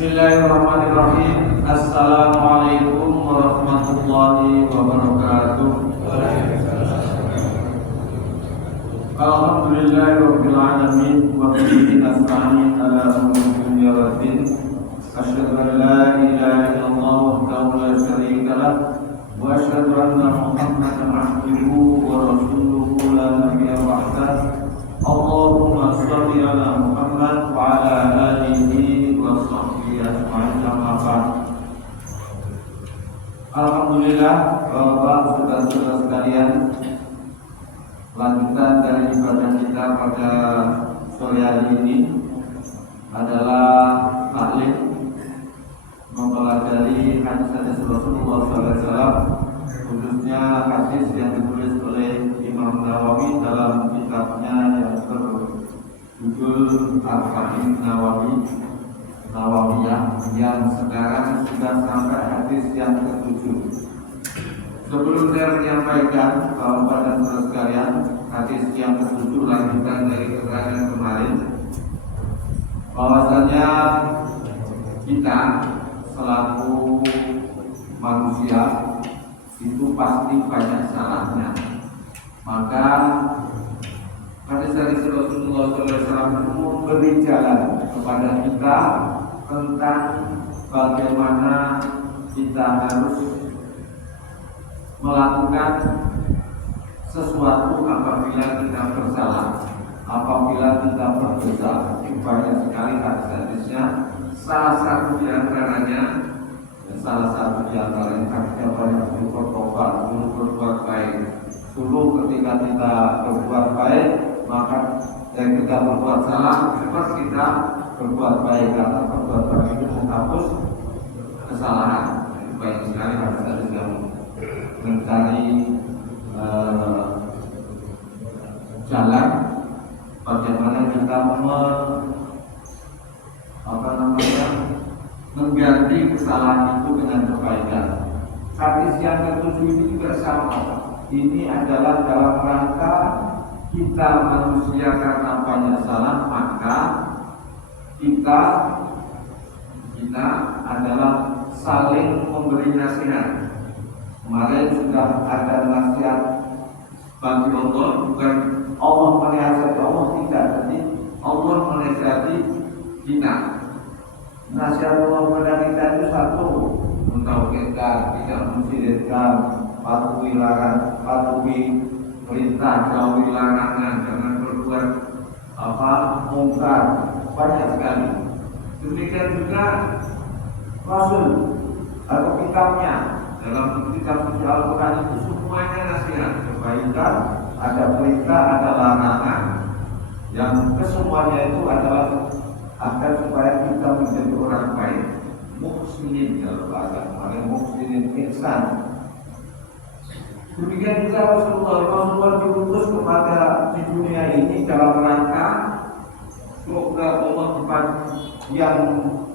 Bismillahirrahmanirrahim. Assalamualaikum warahmatullahi wabarakatuh. Alhamdulillahirabbil alamin wa bihi nasta'in ala umuri dunya waddin. Asyhadu an la ilaha illallah wahdahu la syarika lah wa asyhadu anna Muhammadan abduhu wa rasuluhu la nabiyya ba'dah. Allahumma shalli ala Muhammad wa ala alihi wa sahbihi ajma'in. Alhamdulillah, Bapak, saudara-saudara sekalian, lanjutan dari ibadah kita pada sore hari ini adalah taklim mempelajari hadis-hadis Rasulullah SAW, khususnya hadis yang ditulis oleh Imam Nawawi dalam kitabnya yang berjudul Arba'in Nawawiyah, yang sekarang sudah sampai hadis yang ke-7. Sebelum saya menyampaikan Bapak dan saudara sekalian hadis yang ke-7 lanjutan dari keterangan kemarin, bahwasanya kita selaku manusia itu pasti banyak salahnya. Maka hadis-hadis Rasulullah SAW memberi jalan kepada kita tentang bagaimana kita harus melakukan sesuatu apabila kita bersalah, apabila kita berdosa. Banyak sekali hadis-hadisnya. Salah satu di antaranya hadisnya banyak bertobat, dulu berbuat baik. Dulu ketika kita berbuat baik, maka kita berbuat salah, cepat kita berbuat baik, karena berbuat baik itu menghapus kesalahan. Banyak sekali hadis-hadis yang mencari jalan bagaimana kita mengganti kesalahan itu dengan kebaikan. Hadis yang ke-7 ini juga sama. Ini adalah dalam rangka kita manusia karena banyak salah, maka kita adalah saling memberi nasihat. Kemarin sudah ada nasihat bagi Allah, bukan Allah menasihati Allah, tidak. Jadi Allah menasihati kita. Nasihat Allah kepada kita itu satu, mentauhidkan, tidak mensyirikkan, patuhi perintah, jauhi larangan, jangan berbuat mungkar. Banyak sekali. Demikian juga Rasul atau kitabnya, dalam kitab suci Al-Quran itu semuanya nasihat, kebaikan, ada perintah, ada larangan, yang kesemuanya itu adalah agar supaya kita menjadi orang baik, muhsinin, kalau bahasa kemarin muhsinin, ihsan. Demikian juga Rasulullah diutus kepada di dunia ini dalam rangka semoga Allah yang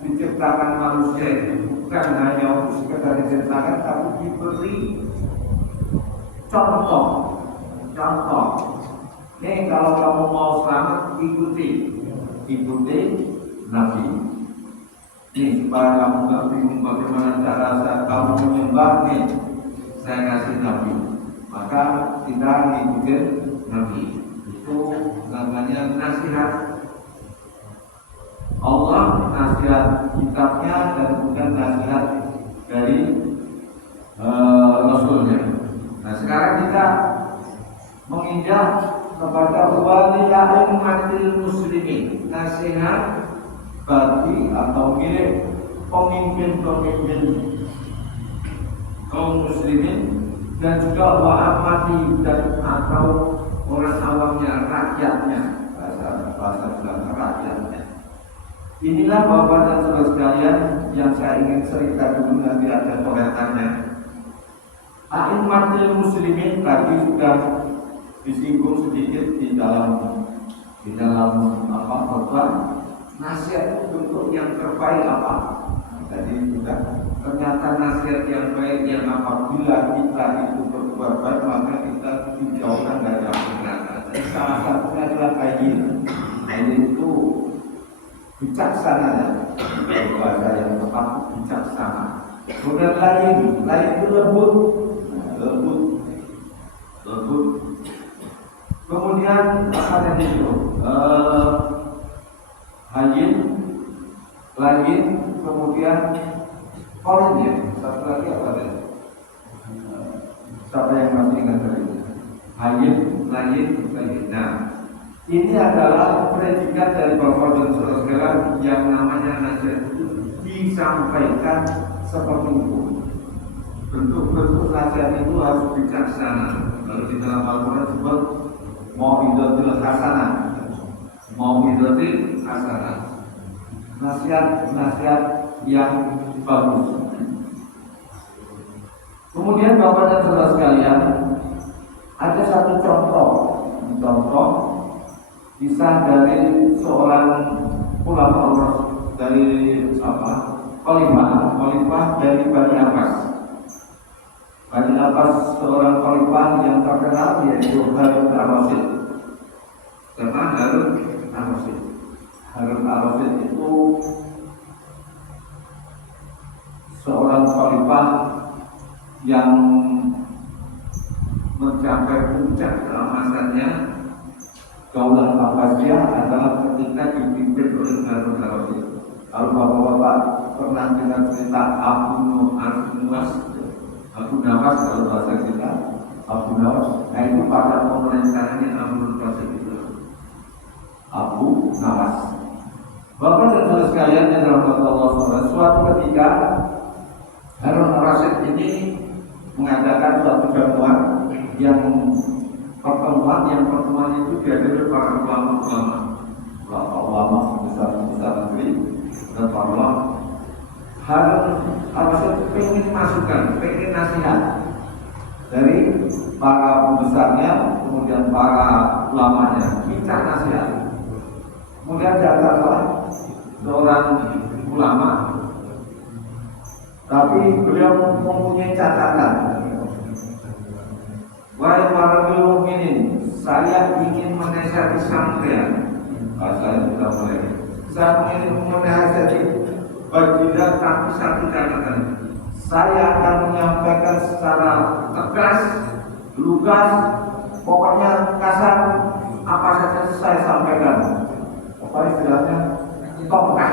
diciptakan manusia itu bukan hanya untuk sekedar diciptakan, tapi diberi contoh. Nih, kalau kamu mau selamat, ikuti Nabi. Nih, supaya kamu nggak bingung bagaimana cara kamu menyembah, nih saya kasih Nabi. Maka kita ngikutin Nabi. Itu namanya nasihat Allah, nasihat kitabnya, dan bukan nasihat dari Rasulnya. Nah, sekarang kita menginjak kepada waliyain matil muslimin, nasihat bagi atau milik pemimpin kaum muslimin, dan juga wa'amati, dan atau orang awamnya, rakyatnya, bahasa rakyatnya. Inilah Bapak dan saudara sekalian yang saya ingin cerita dulu, nanti ada komentarnya. A'immatul muslimin tadi sudah disinggung sedikit di dalam khotbah. Nasihat itu bentuk yang terbaik apa? Tadi sudah, ternyata nasihat yang baik yang apabila kita itu berbuat baik, maka kita dijauhkan dari kejahatan. Salah satunya adalah kain itu bijaksana ya, bahasa yang tepat bijaksana. Kemudian lain itu lembut, lembut. Kemudian apa tadi itu? Hayyin, lain, kemudian korin ya. Satu lagi apa tadi? Siapa yang masih ingat tadi? Hayyin, lain. Nah, ini adalah predikat dari Bapak dan Saudara yang namanya nasihat itu disampaikan seperti itu. Bentuk-bentuk nasihat itu harus bijaksana. Lalu di dalam Al-Quran disebut mau'izatul hasanah. Mau'izatul hasanah. Nasihat yang bagus. Kemudian Bapak dan Saudara sekalian, ada satu contoh kisah dari seorang ulama Allah dari khalifah dari Bani Abbas. Bani Abbas seorang khalifah yang terkenal yaitu Harun al-Rasyid. Karena Harun al-Rasyid itu seorang khalifah yang mencapai puncak keemasannya Daulah Abbasiyah adalah ketika dipimpin oleh Harun al-Rasyid. Kalau bapak-bapak pernah dengar cerita Abu Nawas kalau bahasa kita Abu Nawas, nah itu pada pemerintahnya Harun al-Rasyid itu Abu Nawas. Bapak dan saudara sekalian yang dirahmati Allah SWT, suatu ketika Harun al-Rasyid ini mengadakan suatu pertemuan itu dihadiri para ulama besar negeri dan para ulama. Harun al-Rasyid pengen nasihat dari para pembesarnya, kemudian para ulamanya, minta nasihat. Kemudian datanglah seorang ulama, tapi beliau mempunyai catatan. Wahai para mukminin, saya ingin menasihati sampean. Saya sudah mulai. Saya ingin menasihati baginda, tapi satu catatan. Saya akan menyampaikan secara tegas, lugas, pokoknya kasar, apa saja saya sampaikan. Apa istilahnya? Tongkat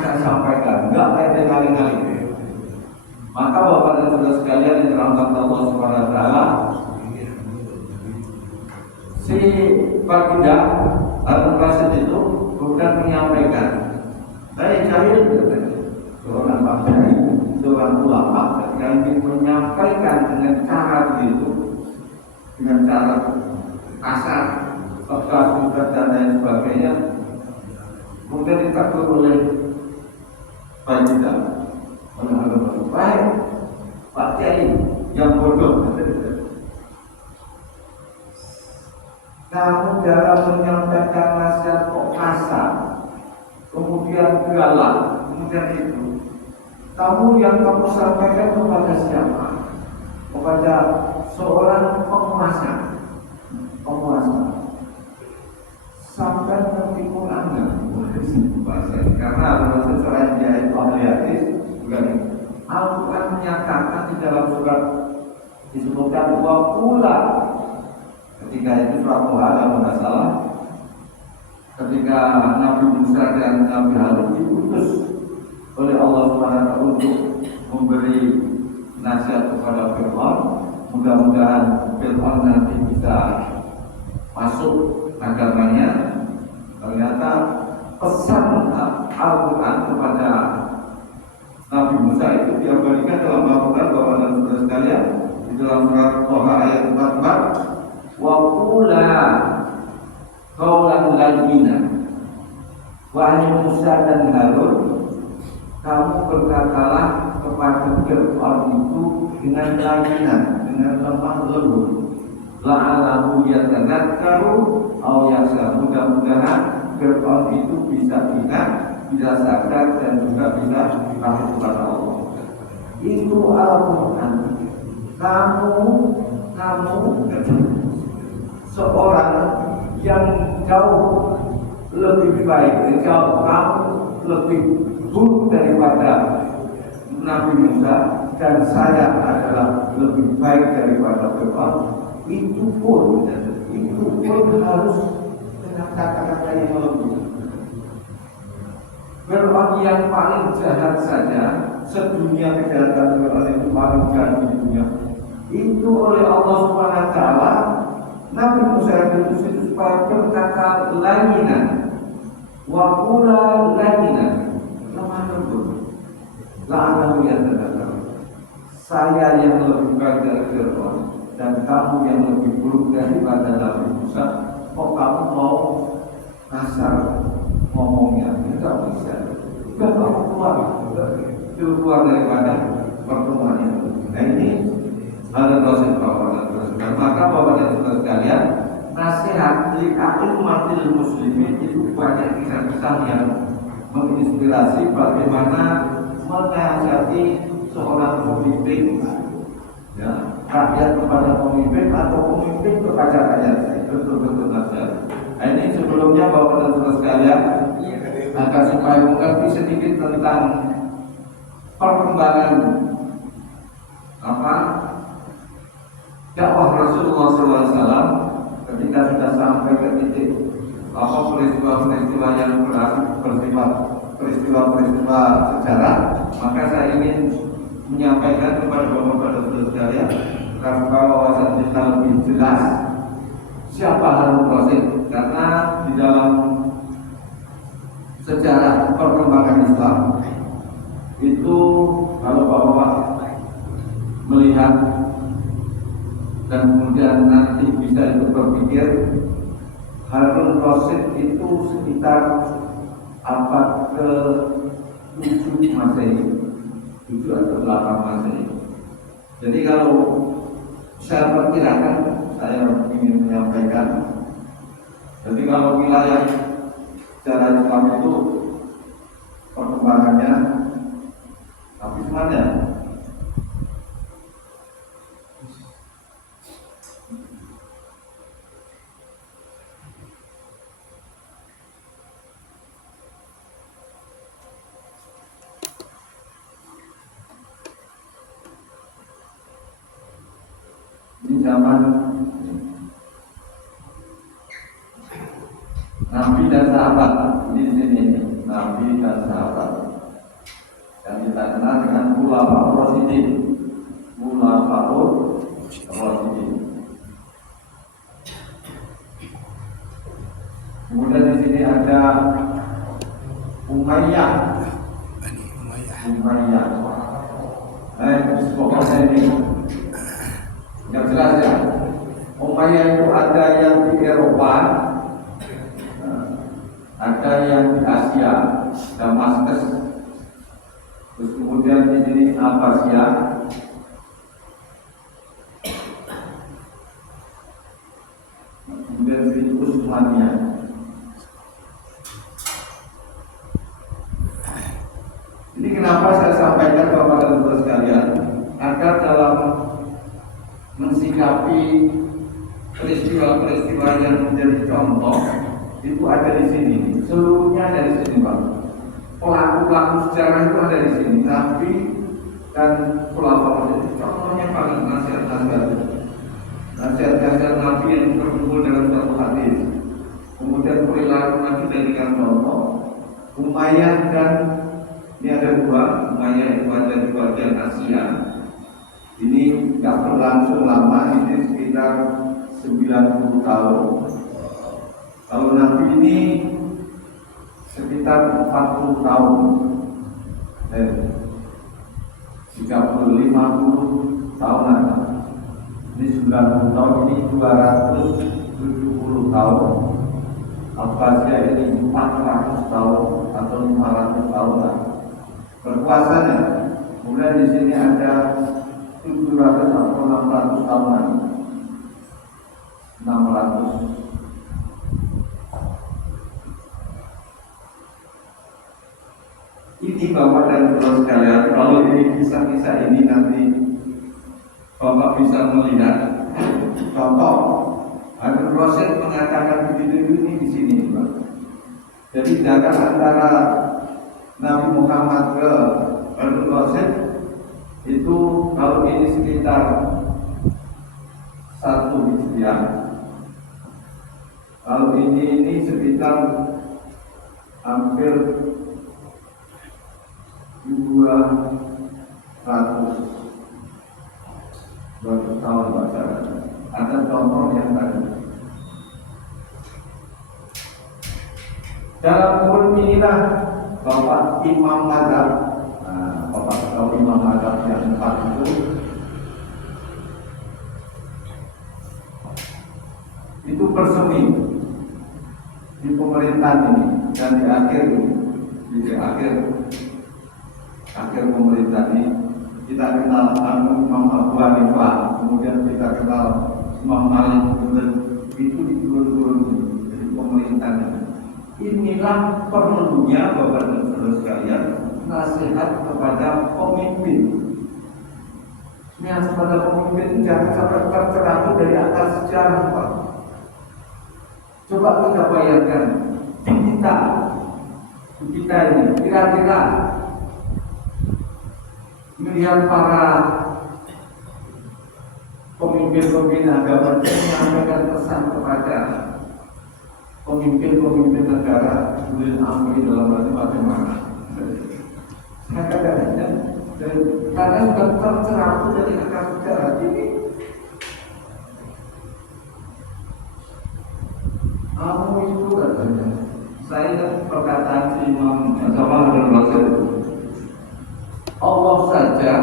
saya sampaikan, enggak kali-kali. Maka Bapak dan Saudara sekalian yang dirahmati Allah Subhanahu wa taala, si baginda Harun al-Rasyid itu kemudian menyampaikan, "Hai jahil," seorang seorang ulama ketika ingin menyampaikan dengan cara begitu, dengan cara kasar, tegas, lugas dan lain sebagainya, kemudian ditegur oleh baginda. Baik, Pak Kiai yang bodoh. Kamu dalam menyampaikan nasihat kok kasar, kemudian galak, kemudian itu. Kamu yang kamu sampaikan kepada siapa? Kepada seorang penguasa. Sampai ngerti Quran bahasa karena Rasul selain dia itu ahli hadis, Al-Quran menyatakan di dalam surat disebutkan wa qula, ketika itu suatu hal yang tidak salah, ketika Nabi Musa dan Nabi Harun diutus oleh Allah SWT untuk memberi nasihat kepada Fir'aun, mudah-mudahan Fir'aun nanti bisa masuk agamanya. Ternyata pesan Al-Quran kepada Nabi Musa itu diabadikan dalam Al-Quran. Bapak dan Saudara sekalian, di dalam surat Thaha ayat 44, wa qula qaulan layyina. Wahai Musa dan Harun, kamu berkatalah kepada Fir'aun itu dengan layyinan, dengan lemah lembut. La'allahu yatadzakkaru aw yakhsha. Mudah-mudahan Fir'aun itu bisa ingat, bisa sadar dan juga bisa takut kepada Allah. Itu Al-Quran. Kamu seorang yang jauh lebih baik jika kamu lebih buruk daripada Nabi Musa dan saya adalah lebih baik daripada Fir'aun, itu pun harus dengan kata-kata yang lembut. Fir'aun yang paling jahat saja, sedunia kejahatan Fir'aun itu paling jahat di dunia, itu oleh Allah Subhanahu wa Ta'ala Nabi Musa diutus itu supaya berkata layinan wa qula layinan, lemah lembut, la'annahu yatadzakar. Saya yang lebih baik dari Fir'aun dan kamu yang lebih buruk daripada Nabi Musa, kok kamu mau kasar ngomongnya? Tidak bisa. Tidak kamu keluar daripada pertemuan itu. Nah ini ada dosen bahwa maka bapak dan saudara sekalian, nasihat likail umatil muslimin itu banyak kisah-kisah yang menginspirasi bagaimana menasihati seorang pemimpin, ya, rakyat kepada pemimpin atau pemimpin kepada rakyat. Betul-betul nasihat. Nah, ini sebelumnya bapak dan saudara sekalian, agar supaya mengerti sedikit tentang perkembangan dakwah Rasulullah SAW ketika sudah sampai ke titik peristiwa-peristiwa yang peristiwa sejarah, maka saya ingin menyampaikan kepada bapak dan saudara sekalian karena wawasan kita lebih jelas siapa Harun Rasyid, karena di dalam sejarah perkembangan Islam itu kalau bapak melihat dan kemudian nanti bisa itu berpikir, Harun Rasyid itu sekitar abad ke-7 Masehi, 7 atau 8 Masehi. Jadi kalau saya perkirakan, saya ingin menyampaikan, jadi kalau wilayah secara Islam itu perkembangannya habis mana? Di zaman Nabi dan sahabat, di sini Nabi dan sahabat yang kita kenal dengan Khulafaur Rasyidin. Kemudian di sini ada Umayyah. Pokoknya ini yang jelas ya. Umayyah itu ada yang di Eropa, ada yang di Asia, Damaskus. Terus kemudian di sini Abbasiyah. Kemudian di Utsmaniyah. Ini kenapa saya sampaikan kepada saudara sekalian, agar dalam mensikapi peristiwa-peristiwa yang menjadi contoh itu ada di sini, seluruhnya ada di sini, Pak. Pelaku-pelaku sejarah itu ada di sini, Nabi dan Khulafaur. Contohnya paling nasihat-nasihat Nabi yang terkumpul dalam satu hadis. Kemudian perilaku Nabi dengan contoh. Umayyah dan ini ada dua, Umayyah itu ada di bagian Asia. Ini tidak berlangsung lama, ini sekitar 90 tahun. Kalau Nabi ini sekitar 40 tahun, 50 tahunan. Ini 90 tahun, ini 270 tahun. Abbasiyah ini 400 tahun atau 500 tahun berkuasanya. Kemudian di sini ada 700 atau 600 tahunan. 600. Ini Bapak dan Saudara sekalian, kalau ini kisah-kisah ini nanti Bapak bisa melihat contoh. Harun Rasyid mengatakan begitu ini di sini, Pak. Jadi jarak antara Nabi Muhammad ke Baitul Qasid itu kalau ini sekitar 1 Hijriah, kalau ini sekitar hampir 200 tahun pacaran. Ada contoh yang tadi. Dalam kurun inilah Bapak Imam Madzhab, Bapak atau Imam Madzhab yang 4 itu bersemi di pemerintahan ini dan di akhir pemerintahan ini kita kenal Imam Abu Hanifah, kemudian kita kenal Imam Malik, itu di turun-turun dari pemerintahan ini. Inilah perlunya Bapak dan Saudara sekalian nasihat kepada pemimpin. Nasihat kepada pemimpin jangan sampai tercerabut dari atas sejarah, Pak. Coba kita bayangkan kita ini kira-kira melihat para pemimpin agama menyampaikan pesan kepada pemimpin negara ulil amri dalam arti bagaimana? Kadang-kadang karena sudah tercerabut dari akar sejarah ini. Kamu itu katanya, saya perkataan si Imam Jafar al-Rasul, Allah saja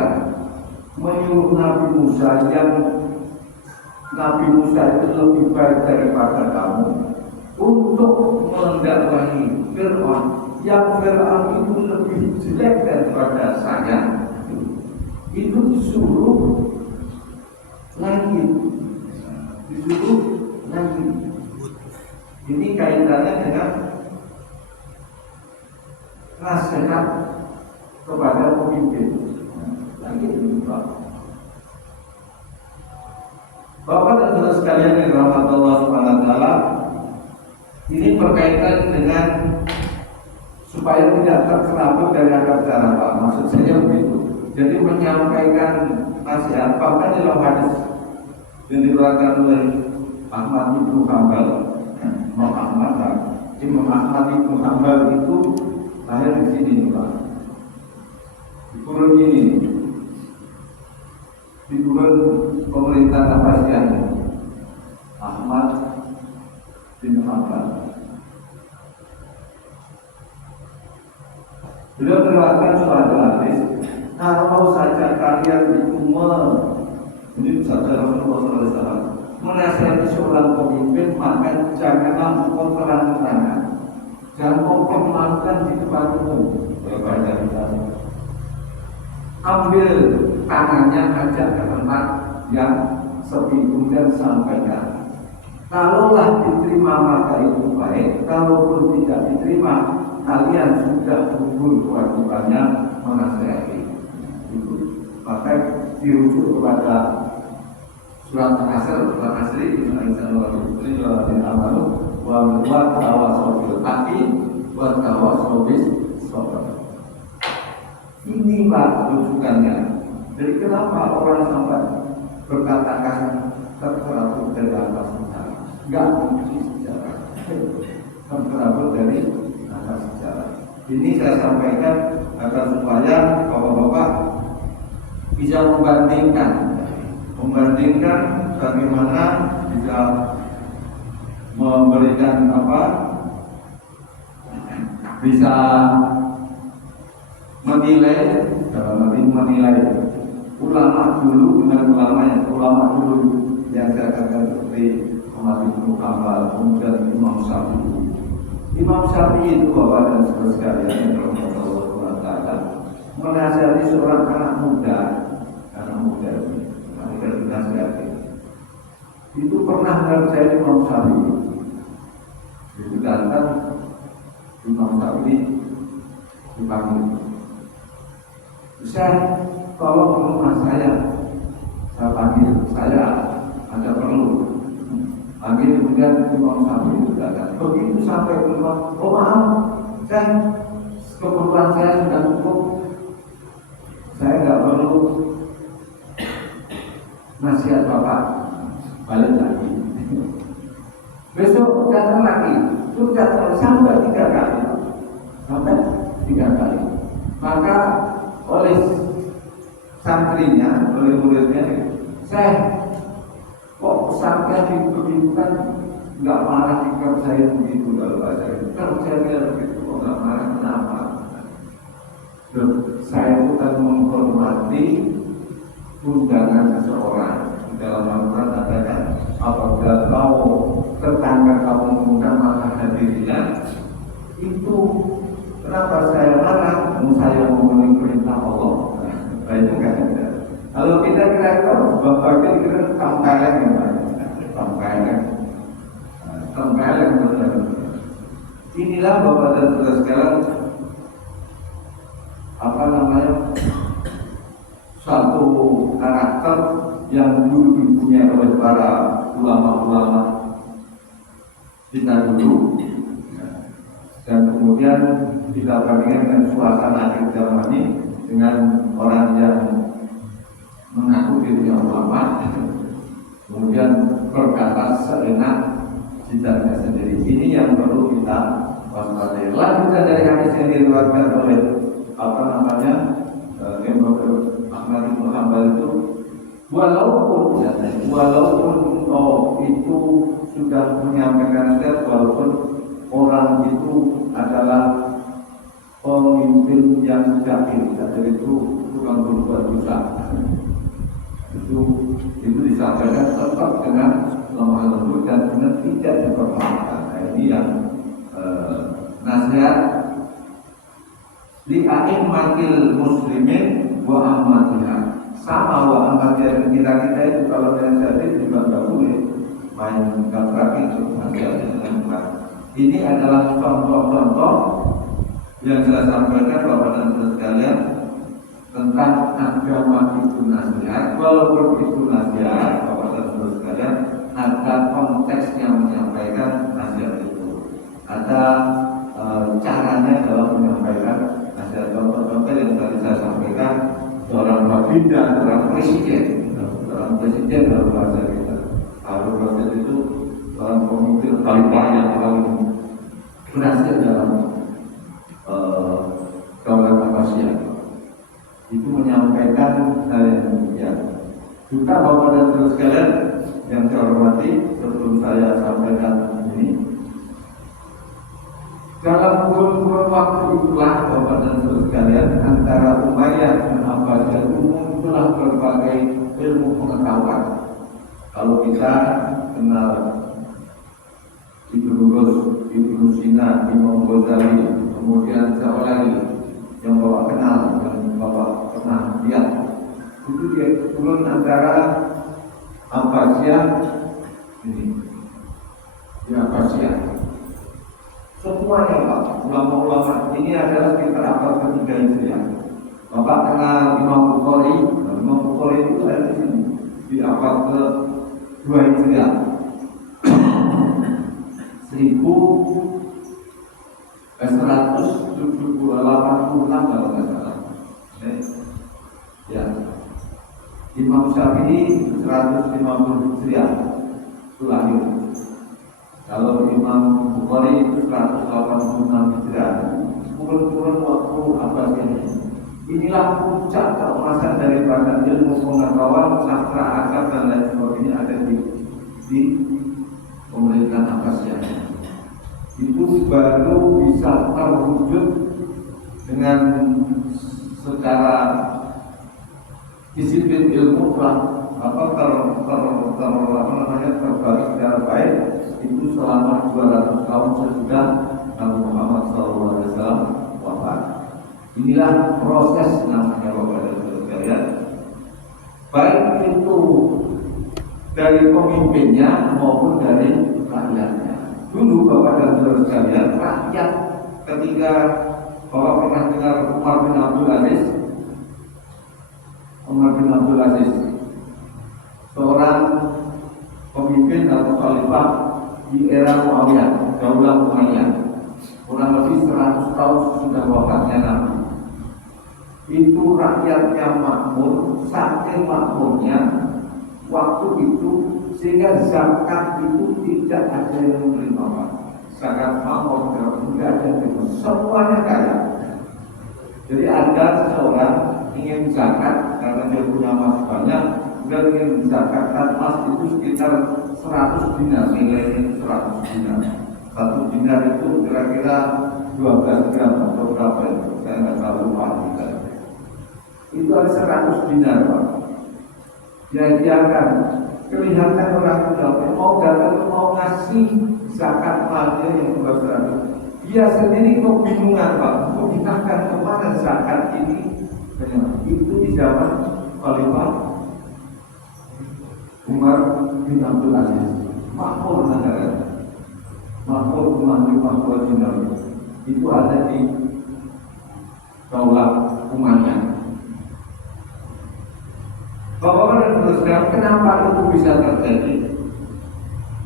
menyuruh Nabi Musa itu lebih baik daripada kamu untuk mendakwahi Fir'aun yang Fir'aun itu lebih jelek daripada saya. Itu disuruh langit. Ini kaitannya dengan nasihat kepada pemimpin. Lagi ini Pak. Bapak dan saudara sekalian yang dirahmati Allah Subhanahu wa taala, ini berkaitan dengan supaya tidak tercerabut dari akar sejarah, Pak. Maksud saya begitu. Jadi menyampaikan nasihat, bahkan dalam hadis yang diriwayatkan oleh Ahmad bin Hanbal, Imam Ahmad bin Hanbal itu lahir di sini, Pak. Di kurun ini, di kurun pemerintahan Abbasiyah, Ahmad bin Hanbal. Beliau terangkan suatu hadis, kalau saja kalian itu ini saja Rasulullah SAW menasihati seorang pemimpin, maka janganlah engkau terang-terangan, jangan engkau melakukan di depan umum. Ambil tangannya, ajak ke tempat yang sepi, kemudian sampaikan. Kalaulah diterima maka itu baik, kalaupun tidak diterima, kalian sudah gugur kewajibannya menasihati. Itu maka dirujuk kepada surat Al-Asr, ini Pak rujukannya. Jadi kenapa orang sampai berkata-kata tercerabut dari atas sejarah? Enggak mencuci sejarah, tercerabut dari atas sejarah. Ini saya sampaikan agar supaya bapak-bapak bisa membandingkan bagaimana bisa memberikan bisa menilai ulama dulu dengan ulama dulu yang saya katakan seperti Ahmad bin Hanbal, kemudian Imam Syafi'i. Imam Syafi'i itu Bapak dan saudara sekalian yang dirahmati Allah Subhanahu wa taala, menasihati seorang anak muda mereka dinasihati. Itu pernah ngerjain Imam Syafi'i. Jadi datang Imam Syafi'i dipanggil. Saya tolong rumah saya panggil, saya ada perlu. Akhirnya kemudian Imam Syafi'i itu datang. Begitu sampai ke rumah, oh maaf, kebutuhan saya sudah cukup. Saya nggak perlu nasihat Bapak. Balik lagi. Besok datang lagi, itu datang sampai 3 kali, sampai 3 kali. Maka oleh santrinya, oleh muridnya, saya kok sampai diberikan nggak marah jika saya begitu kalau saya begitu kok nggak marah kenapa? Saya bukan menghormati undangan seseorang. Dalam Al-Quran katakan apabila kau tetangga kamu mengundang maka hadirilah. Itu kenapa saya marah? Saya memenuhi perintah Allah. Itu kan ada. Kalau kita kira-kira bapak kira tempeleng yang baik, tempeleng benar. Inilah bapak dan saudara sekalian, apa namanya, satu karakter yang dulu dipunyai oleh para ulama-ulama kita dulu, dan kemudian kita bandingkan dengan suasana akhir zaman ini dengan orang yang mengaku dirinya ulama, kemudian berkata seenak jidatnya sendiri. Ini yang perlu kita waspadai. Lanjutan dari hadis yang diriwayatkan oleh apa namanya Imam Ahmad bin Hanbal itu, walaupun itu sudah menyampaikan nasihat, walaupun orang itu adalah pemimpin yang jahil, jadi itu tukang berbuat dosa, itu disampaikan tetap dengan lemah lembut dan dengan tidak dipermalukan. Nah, ini yang nasihat li a'immatil muslimin wa ammatiha. Sama wa ammatiha, kita itu kalau nasihatin juga nggak boleh main gaprak itu nasihatin. Ini adalah contoh-contoh yang saya sampaikan Bapak dan Saudara sekalian tentang agama itu nasihat. Walaupun itu nasihat, Bapak dan Saudara sekalian, ada konteksnya menyampaikan nasihat itu. Ada caranya dalam menyampaikan nasihat. Contoh-contoh yang tadi saya sampaikan, seorang baginda, seorang presiden dalam bahasa kita. Harun Rasid itu seorang pemimpin khalifah yang paling berhasil dalam Daulah Abbasiyah. Itu menyampaikan hal yang demikian. Juga Bapak dan Saudara sekalian yang saya hormati, sebelum saya sampaikan ini, dalam kurun waktu itulah Bapak dan Saudara sekalian, antara Umayyah dan Abbasiyah itu muncullah berbagai ilmu pengetahuan. Kalau kita kenal Ibnu Rus, Ibnu Sina, Imam Ghazali, kemudian siapa lagi yang Bapak kenal, yang Bapak pernah lihat, itu dia turun antara Abbasiyah ini, di Abbasiyah. Semuanya Pak, ulama-ulama ini adalah sekitar abad ke-3 Hijriah. Bapak kenal Imam Bukhari, Imam Bukhari itu ada di sini di abad ke-2 Hijriah. 1186 kalau nggak salah. Ya. Imam Syafi'i 150 Hijriah itu lahir. Kalau Imam Bukhari itu 186 Hijriah. Kurun waktu Abbasiyah. Inilah puncak keemasan daripada ilmu pengetahuan, sastra, akad dan lain sebagainya ada di pemerintahan Abbasiyah. Itu baru bisa terwujud dengan secara disiplin ilmu terbaru secara baik itu selama 200 tahun sesudah Nabi Muhammad SAW wafat. Inilah proses namanya Bapak dan Saudara sekalian. Baik itu dari pemimpinnya maupun dari rakyatnya. Dulu Bapak dan Saudara sekalian, rakyat ketika Bapak pernah dengar Umar bin Abdul Aziz, seorang pemimpin atau khalifah di era Muawiyah, Daulah Umayyah, kurang lebih 100 tahun sudah wafatnya Nabi. Itu rakyatnya makmur, saking makmurnya waktu itu sehingga zakat itu tidak ada yang menerima Pak. Zakat makmur tidak ada yang menerima, semuanya kaya. Jadi ada seseorang ingin zakat karena dia punya emas banyak, dan ingin zakatkan emas itu sekitar 100 dinar, nilainya 100 dinar. 1 dinar itu kira-kira 12 gram atau berapa itu, saya nggak tahu pasti. Itu ada 100 dinar Pak. Jadi akan kelihatan orang tua mau datang mau ngasih zakat malnya yang 200. Dia sendiri kebingungan Pak, memindahkan kemana zakat ini. Itu di zaman Khalifah Umar bin Abdul Aziz, makmur negara, makmur makmur Cina itu ada di Daulah Umayyah. Bapak dan saudara, kenapa itu bisa terjadi?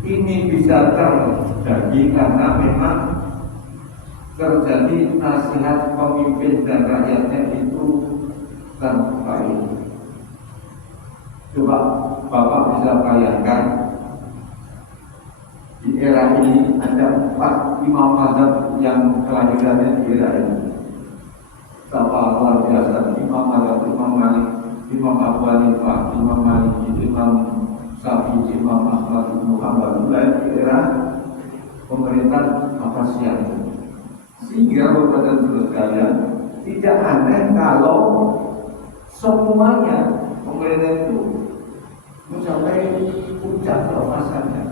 Ini bisa terjadi karena memang terjadi nasihat pemimpin dan rakyatnya itu terbaik. Coba Bapak bisa bayangkan di era ini ada 4 imam mazhab yang kelahirannya di era ini. Siapa luar biasa? Imam mazhab, Imam Malik, Imam Abu Hanifah, Imam Maliki, Imam Syafi'i, Imam Ahmad bin Hanbal, mulai di era pemerintah Abbasiyah. Sehingga Bapak dan Saudara sekalian, tidak aneh kalau semuanya pemerintah itu mencapai puncak keemasannya.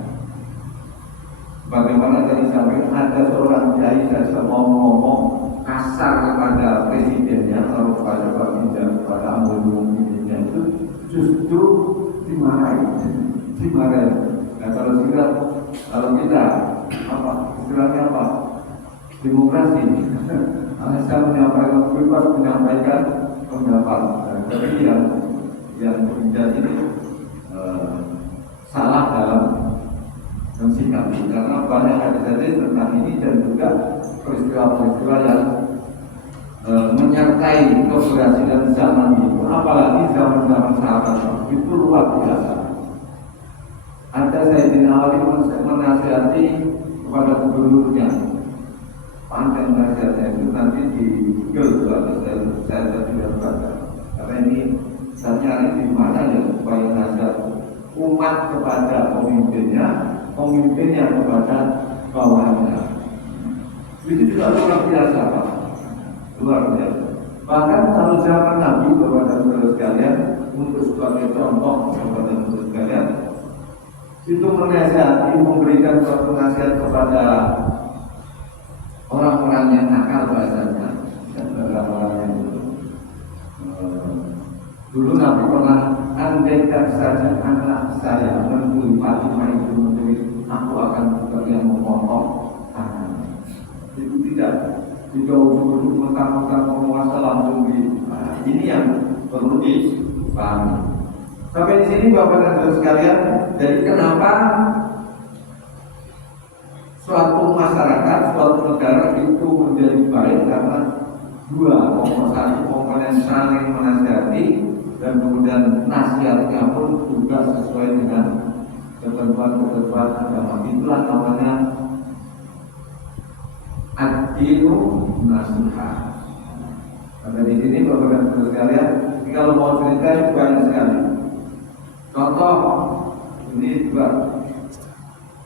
Bagaimana tadi sampai ada seorang kiai saja mau ngomong kasar kepada presidennya atau kepada baginda, kepada Amirul Mukminin itu justru dimarahi. Nah kalau kita apa istilahnya apa? Demokrasi. Saya menyampaikan bebas menyampaikan pendapat. Tapi yang berbicara ini salah dalam mensikapi karena banyak hadis-hadis tentang ini dan juga peristiwa-peristiwa yang menyertai keberhasilan zaman itu, apalagi zaman-zaman sahabat itu luar biasa. Ada Sayyidina Ali menasihati kepada gubernurnya, panjang nasihatnya itu nanti di Google saya tidak baca karena ini saya nyari di mana ya supaya nasihat umat kepada pemimpinnya, pemimpinnya kepada bawahannya. Itu juga luar biasa Pak, luar biasa. Bahkan kalau zaman Nabi kepada saudara sekalian, untuk sebagai contoh kepada saudara sekalian, itu menasihati, memberikan suatu nasihat kepada orang-orang yang nakal bahasanya dan orang-orang yang dulu Nabi pernah andaikan saja anak saya mencuri Fatimah itu mencuri, aku akan yang memotong tangannya. Itu tidak ujung-ujung mentang-mentang penguasa langsung di. Nah, ini yang perlu dipahami. Sampai di sini Bapak dan Saudara sekalian, jadi kenapa suatu masyarakat, suatu negara itu menjadi baik karena dua komponen saling menasihati dan kemudian nasihatnya pun juga sesuai dengan ketentuan-ketentuan agama. Itulah namanya ad-dinu nasihat. Nah, di sini Bapak dan Saudara sekalian, kalau mau cerita banyak sekali. Contoh ini juga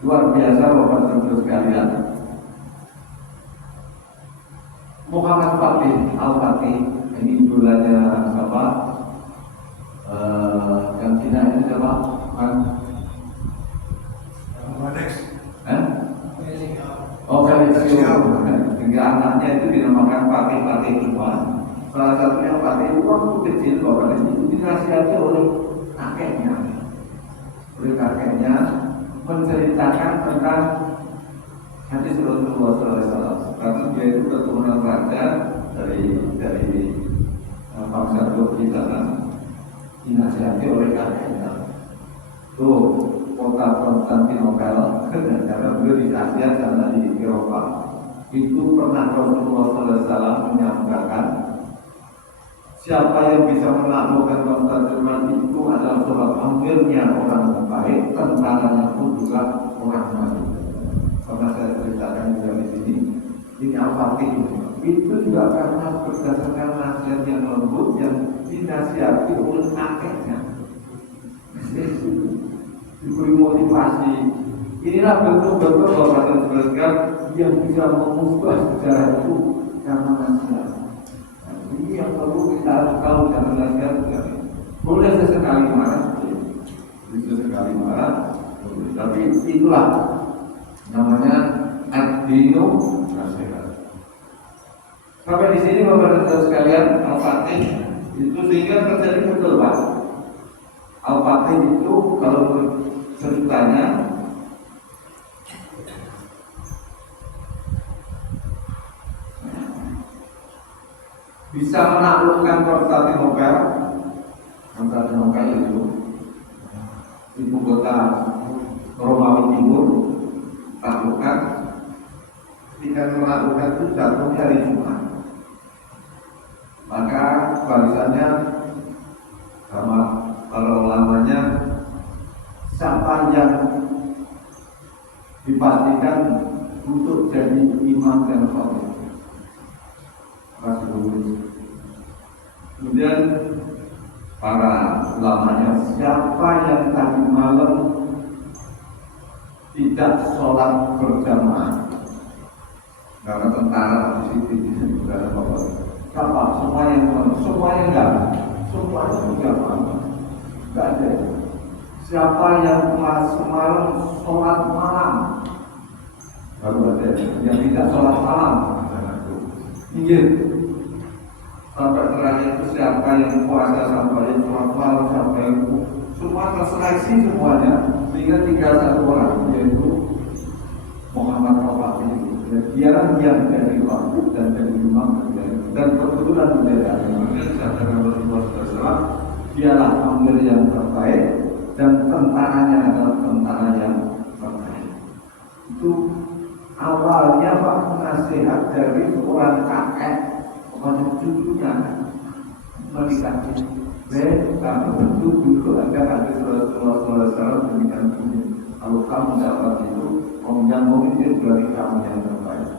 luar biasa Bapak dan Saudara sekalian. Muhammad Fatih Al-Fatih, ini idolanya siapa? Yang Cina ini siapa? Oh, Felixio. Tiga anaknya itu dinamakan Fatih semua. Salah satunya Fatih itu waktu kecil Bapak itu dinasihati oleh kakeknya menceritakan tentang hadis Rasulullah SAW. Karena dia itu keturunan raja dari bangsa Turki sana, dinasihati oleh kakeknya. Tuh, kota Konstantinopel karena beliau di Asia sana di Eropa. Itu pernah Rasulullah SAW menyampaikan, siapa yang bisa menaklukkan Konstantinopel itu adalah sebab hampirnya orang baik, tentaranya pun juga orang baik. Pernah saya ceritakan juga di sini. Ini Al-Fatih itu juga karena berdasarkan nasihat yang lembut yang dinasihati oleh kakeknya. Diberi motivasi. Inilah bentuk-bentuk Bapak dan Saudara yang bisa mengubah sejarah itu karena nasihat. Ini yang perlu kita harus tahu cara nasihat. Boleh sesekali marah, bisa sekali marah, tapi itulah namanya ad-dinu nasihat. Sampai di sini Bapak dan Saudara sekalian, Al-Fatih itu sehingga terjadi betul Pak. Al-Fatih itu kalau ceritanya bisa menaklukkan Konstantinopel. Konstantinopel itu ibu kota Romawi Timur, taklukkan. Ketika menaklukkan itu jatuhnya hari Jumat. Maka barisannya sama kalau lamanya siapa yang dipastikan untuk jadi imam dan khatib. Kemudian para ulamanya, siapa yang tadi malam tidak sholat berjamaah karena tentara di situ tidak ada apa-apa. Siapa? Semuanya enggak, semuanya berjamaah, enggak ada. Siapa yang semalam sholat malam, baru ada. Yang tidak sholat malam, iya. Sampai terakhir itu siapa yang puasa sampai sholat malam sampai itu semua terseleksi semuanya, sehingga tinggal satu orang yaitu Muhammad Al-Fatih. Dia yang dari waktu dan dari imam dan kebetulan beliau Rasulullah SAW, dialah amir yang terbaik dan tentaranya adalah tentara yang terbaik. Itu awalnya Pak nasihat dari seorang kakek kepada cucunya mendekati. Kamu tentu dulu agar ada Rasulullah SAW demikian bunyi. Kalau kamu dapat itu, yang mungkin dari kamu yang terbaik.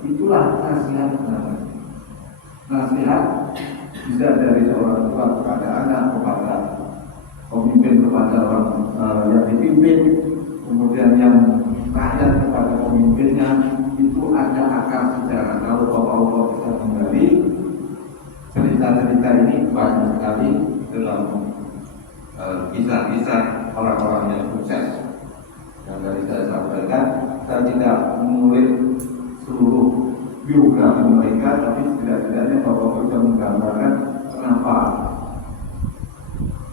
Itulah nasihat. Nasihat bisa dari seorang tua kepada anak, kepada pemimpin, kepada orang yang dipimpin, kemudian yang rakyat kepada pemimpinnya. Itu ada akar sejarah. Kalau Bapak-Bapak bisa kembali, cerita-cerita ini banyak sekali dalam kisah-kisah orang-orang yang sukses. Yang tadi saya sampaikan, saya tidak menulis seluruh biografi mereka, tapi setidaknya Bapak bisa menggambarkan kenapa.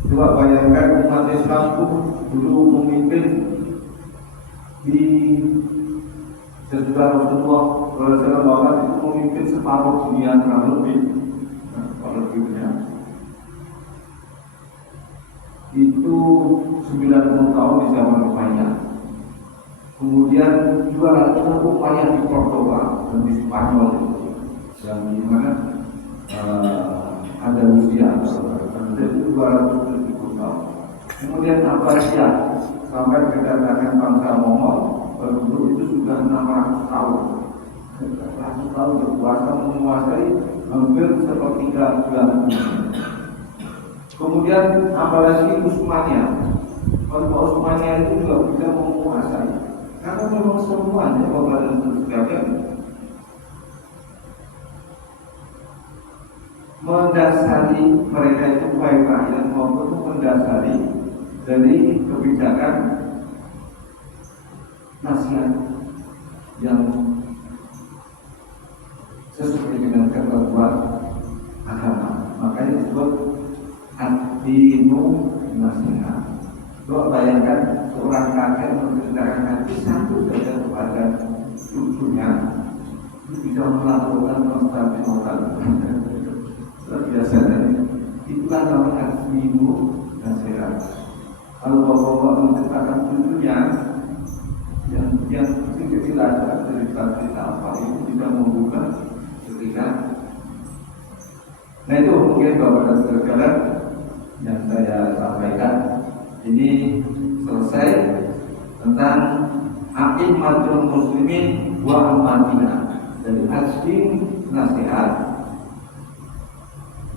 Coba bayangkan umat Islam dulu memimpin di sesudah Rasulullah SAW itu memimpin separuh dunia kurang lebih. Itu 90 tahun di zaman Umayyah. Kemudian 200 tahun upaya di Cordoba dan di Spanyol yang di mana Andalusia itu 270 tahun. Kemudian Abbasiyah sampai kedatangan bangsa Mongol penduduk itu sudah 600 tahun. 600 tahun berkuasa menguasai hampir sepertiga belahan dunia. Kemudian apalagi Utsmaniyah. Kalau Utsmaniyah itu juga bisa menguasai. Karena memang semuanya Bapak dan Ibu sekalian mendasari mereka itu baik rakyat maupun mendasari dari kebijakan nasihat yang sesuai dengan ketentuan agama. Makanya disebut ad-dinu nasihat. Coba bayangkan seorang kakek menceritakan nanti satu saja kepada cucunya, itu bisa melakukan Konstantinopel. Biasanya itulah namanya ad-dinu nasihat. Kalau bapak-bapak menceritakan cucunya yang kecil-kecil aja cerita-cerita apa itu bisa membuka ketika. Nah itu mungkin bapak dan saudara yang saya sampaikan. Ini selesai tentang a'immatul muslimin wa ammatina. Dari hajim nasihat,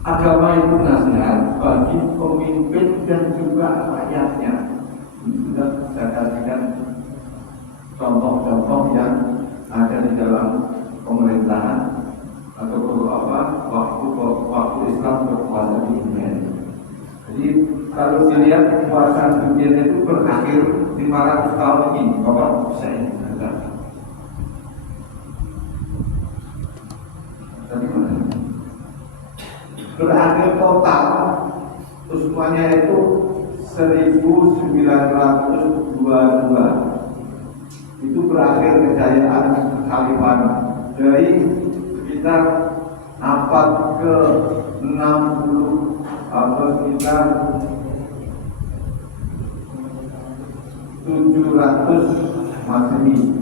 agama itu nasihat bagi pemimpin dan juga rakyatnya. Ini sudah saya kasihkan contoh-contoh yang ada di dalam pemerintahan atau beberapa waktu Islam berkuasa di India. Jadi kalau dilihat kekuasaan dunia itu berakhir 500 tahun ini, Bapak saya ingat. Berakhir total semuanya itu 1922. Itu berakhir kejayaan kekhalifahan dari sekitar abad ke-60 atau sekitar 700 Masehi.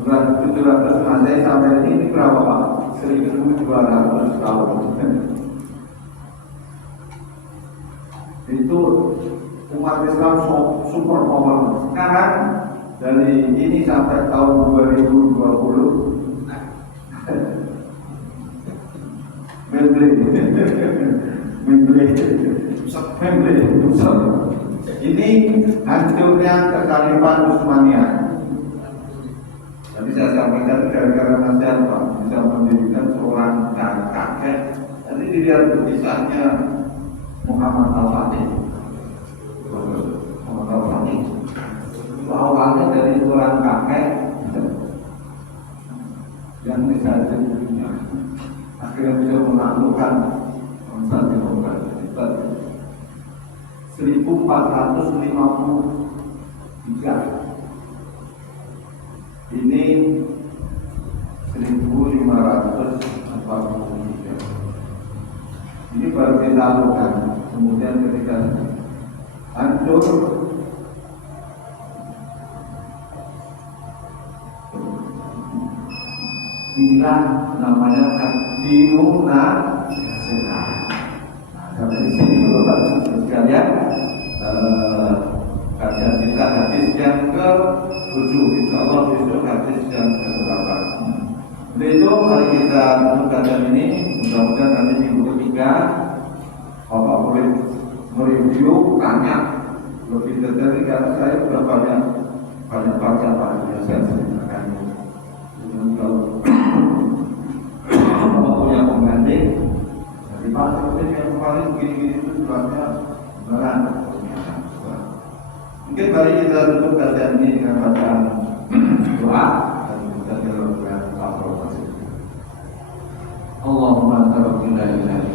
700 Masehi sampai ini berapa Pak? 1200 tahun. Itu umat Islam super power. Sekarang dari ini sampai tahun 2020 ini hancurnya kekhalifahan Utsmaniyah. Tadi saya sampaikan gara-gara nasihat Pak bisa mendirikan seorang kakek. Tadi dilihat tulisannya Muhammad Al-Fatih. Muhammad Al-Fatih itu awalnya dari seorang kakek yang bisa jadinya akhirnya bisa menaklukkan bangsa Demokrat. 1453 ini 1543 ini baru ditaklukkan. Kemudian ketika hancur inilah namanya Dinu Nasional. Sampai di sini Bapak sekalian, kajian kita hadis yang ke-7, insyaallah besok hadis yang ke-8. Besok hari kita untuk kajian ini, mudah-mudahan nanti minggu ketiga Bapak boleh mereview, tanya lebih detail karena saya sudah banyak baca Pak yang saya ceritakan. Dan kalau punya pembanding dari Pak yang paling gini-gini itu sebabnya beneran. Mungkin mari kita tutup kajian ini dengan bacaan doa dan kita dialog dengan Pak Profesor. Allahumma anta rabbina ilahi